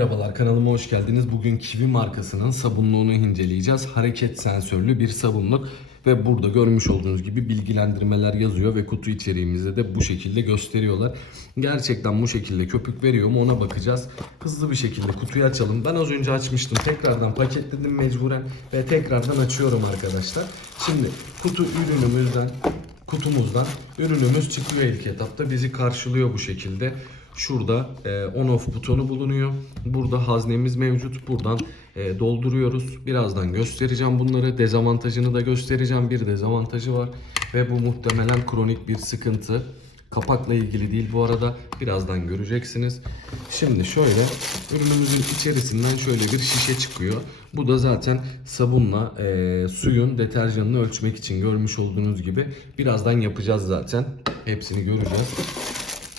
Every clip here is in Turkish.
Merhabalar kanalıma hoş geldiniz. Bugün Kiwi markasının sabunluğunu inceleyeceğiz. Hareket sensörlü bir sabunluk ve burada görmüş olduğunuz gibi bilgilendirmeler yazıyor ve kutu içeriğimizde de bu şekilde gösteriyorlar. Gerçekten bu şekilde köpük veriyor mu ona bakacağız. Hızlı bir şekilde kutuyu açalım. Ben az önce açmıştım. Tekrardan paketledim mecburen ve tekrardan açıyorum arkadaşlar. Şimdi kutu ürünümüzden kutumuzdan ürünümüz çıkıyor ilk etapta. Bizi karşılıyor bu şekilde. Şurada e, on off butonu bulunuyor. Burada haznemiz mevcut. Buradan e, dolduruyoruz. Birazdan göstereceğim bunları. Dezavantajını da göstereceğim. Bir dezavantajı var ve bu muhtemelen kronik bir sıkıntı. Kapakla ilgili değil bu arada. Birazdan göreceksiniz. Şimdi şöyle ürünümüzün içerisinden şöyle bir şişe çıkıyor. Bu da zaten sabunla e, suyun deterjanını ölçmek için görmüş olduğunuz gibi. Birazdan yapacağız zaten. Hepsini göreceğiz.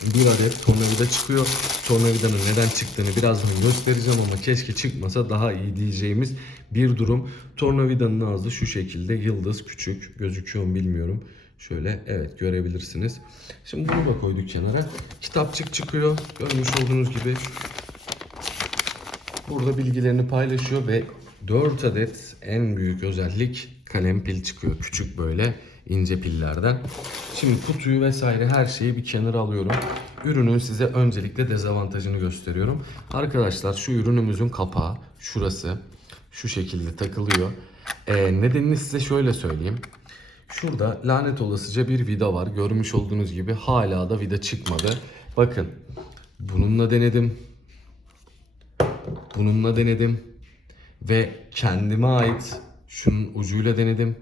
Bir adet tornavida çıkıyor. Tornavidanın neden çıktığını birazdan göstereceğim ama keşke çıkmasa daha iyi diyeceğimiz bir durum. Tornavidanın ağzı şu şekilde yıldız küçük gözüküyor mu bilmiyorum. Şöyle evet görebilirsiniz. Şimdi bunu da koyduk kenara. Kitapçık çıkıyor. Görmüş olduğunuz gibi Burada bilgilerini paylaşıyor ve 4 adet en büyük özellik kalem pil çıkıyor. Küçük böyle ince pillerden. Şimdi kutuyu vesaire her şeyi bir kenara alıyorum. Ürünün size öncelikle dezavantajını gösteriyorum. Arkadaşlar şu ürünümüzün kapağı şurası şu şekilde takılıyor. Ee, nedenini size şöyle söyleyeyim. Şurada lanet olasıca bir vida var. Görmüş olduğunuz gibi hala da vida çıkmadı. Bakın bununla denedim. Bununla denedim. Ve kendime ait şunun ucuyla denedim.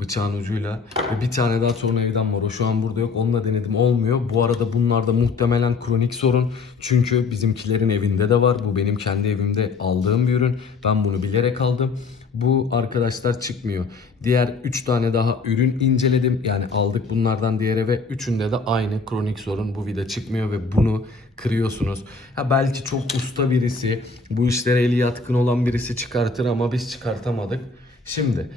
Bıçağın ucuyla. Ve bir tane daha tornavidan var. O şu an burada yok. Onunla denedim. Olmuyor. Bu arada bunlarda muhtemelen kronik sorun. Çünkü bizimkilerin evinde de var. Bu benim kendi evimde aldığım bir ürün. Ben bunu bilerek aldım. Bu arkadaşlar çıkmıyor. Diğer 3 tane daha ürün inceledim. Yani aldık bunlardan diğer eve. Üçünde de aynı kronik sorun. Bu vida çıkmıyor ve bunu kırıyorsunuz. Ha belki çok usta birisi, bu işlere eli yatkın olan birisi çıkartır ama biz çıkartamadık. Şimdi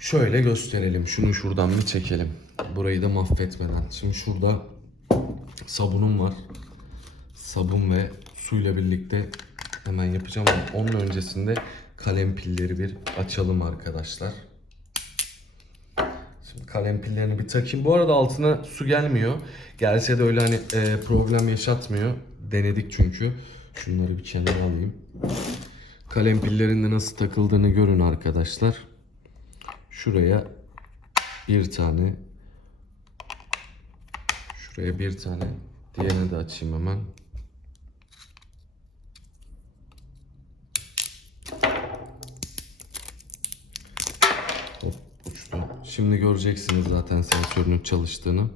şöyle gösterelim. Şunu şuradan bir çekelim. Burayı da mahvetmeden. Şimdi şurada sabunum var. Sabun ve suyla birlikte hemen yapacağım ama onun öncesinde kalem pilleri bir açalım arkadaşlar. Şimdi kalem pillerini bir takayım. Bu arada altına su gelmiyor. Gelse de öyle hani e, problem yaşatmıyor. Denedik çünkü. Şunları bir kenara alayım. Kalem pillerinde nasıl takıldığını görün arkadaşlar. Şuraya bir tane. Şuraya bir tane. Diğerini de açayım hemen. Şimdi göreceksiniz zaten sensörünün çalıştığını.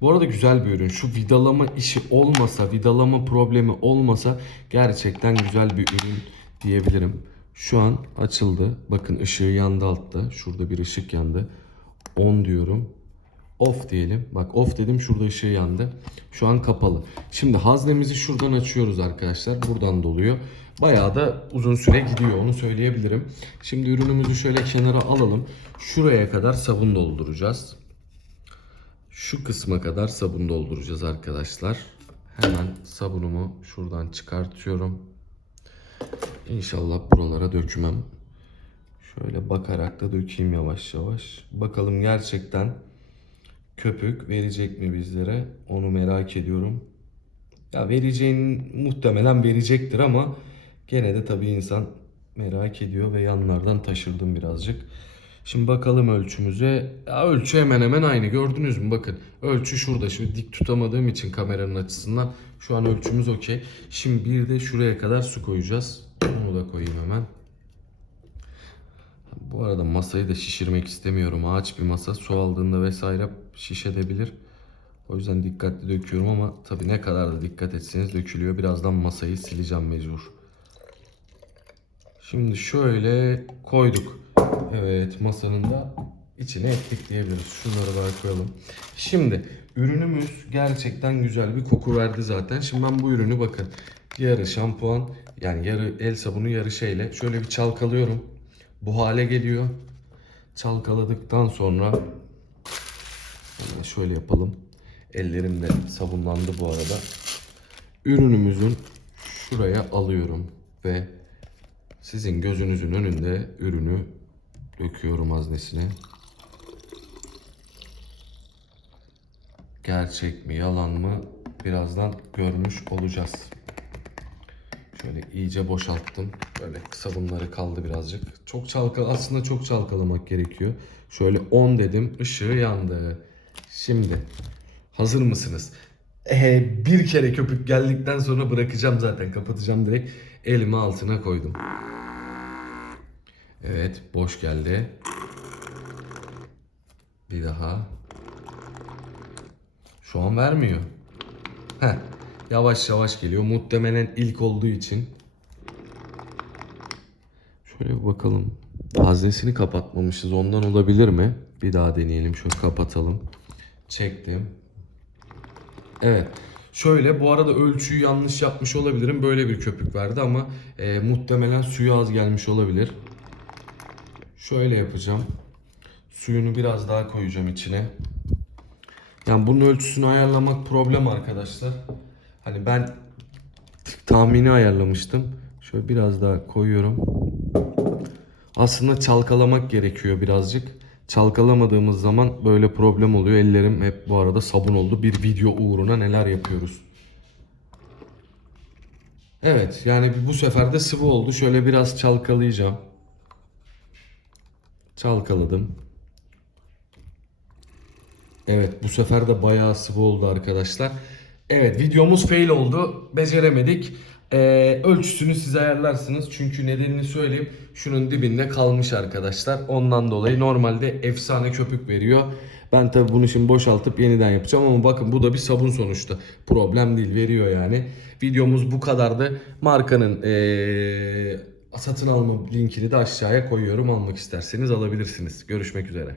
Bu arada güzel bir ürün. Şu vidalama işi olmasa, vidalama problemi olmasa gerçekten güzel bir ürün diyebilirim. Şu an açıldı. Bakın ışığı yandı altta. Şurada bir ışık yandı. On diyorum. Off diyelim. Bak off dedim şurada ışığı yandı. Şu an kapalı. Şimdi haznemizi şuradan açıyoruz arkadaşlar. Buradan doluyor. Bayağı da uzun süre gidiyor onu söyleyebilirim. Şimdi ürünümüzü şöyle kenara alalım. Şuraya kadar sabun dolduracağız. Şu kısma kadar sabun dolduracağız arkadaşlar. Hemen sabunumu şuradan çıkartıyorum. İnşallah buralara dökmem. Şöyle bakarak da dökeyim yavaş yavaş. Bakalım gerçekten köpük verecek mi bizlere? Onu merak ediyorum. Ya vereceğin muhtemelen verecektir ama gene de tabii insan merak ediyor ve yanlardan taşırdım birazcık. Şimdi bakalım ölçümüze. Ya ölçü hemen hemen aynı. Gördünüz mü? Bakın ölçü şurada. Şimdi dik tutamadığım için kameranın açısından şu an ölçümüz okey. Şimdi bir de şuraya kadar su koyacağız. Onu da koyayım hemen. Bu arada masayı da şişirmek istemiyorum. Ağaç bir masa su aldığında vesaire şişedebilir. O yüzden dikkatli döküyorum ama tabii ne kadar da dikkat etseniz dökülüyor. Birazdan masayı sileceğim mecbur. Şimdi şöyle koyduk. Evet masanın da içine ettik diyebiliriz. Şunları daha koyalım. Şimdi ürünümüz gerçekten güzel bir koku verdi zaten. Şimdi ben bu ürünü bakın yarı şampuan yani yarı el sabunu yarı şeyle şöyle bir çalkalıyorum. Bu hale geliyor. Çalkaladıktan sonra şöyle yapalım. Ellerim de sabunlandı bu arada. Ürünümüzün şuraya alıyorum ve sizin gözünüzün önünde ürünü döküyorum haznesine. Gerçek mi yalan mı birazdan görmüş olacağız. Şöyle iyice boşalttım. Böyle sabunları kaldı birazcık. Çok çalkal aslında çok çalkalamak gerekiyor. Şöyle 10 dedim. ışığı yandı. Şimdi hazır mısınız? Ee, bir kere köpük geldikten sonra bırakacağım zaten. Kapatacağım direkt. Elimi altına koydum. Evet, boş geldi. Bir daha. Şu an vermiyor. Heh, yavaş yavaş geliyor. Muhtemelen ilk olduğu için. Şöyle bir bakalım. Haznesini kapatmamışız. Ondan olabilir mi? Bir daha deneyelim. Şöyle kapatalım. Çektim. Evet. Şöyle bu arada ölçüyü yanlış yapmış olabilirim. Böyle bir köpük verdi ama e, muhtemelen suyu az gelmiş olabilir. Şöyle yapacağım. Suyunu biraz daha koyacağım içine. Yani bunun ölçüsünü ayarlamak problem arkadaşlar. Hani ben tahmini ayarlamıştım. Şöyle biraz daha koyuyorum. Aslında çalkalamak gerekiyor birazcık. Çalkalamadığımız zaman böyle problem oluyor. Ellerim hep bu arada sabun oldu. Bir video uğruna neler yapıyoruz. Evet yani bu sefer de sıvı oldu. Şöyle biraz çalkalayacağım. Çalkaladım. Evet bu sefer de bayağı sıvı oldu arkadaşlar. Evet videomuz fail oldu. Beceremedik. Ee, ölçüsünü siz ayarlarsınız. Çünkü nedenini söyleyeyim. Şunun dibinde kalmış arkadaşlar. Ondan dolayı normalde efsane köpük veriyor. Ben tabi bunu şimdi boşaltıp yeniden yapacağım ama bakın bu da bir sabun sonuçta. Problem değil veriyor yani. Videomuz bu kadardı. Markanın ee, satın alma linkini de aşağıya koyuyorum. Almak isterseniz alabilirsiniz. Görüşmek üzere.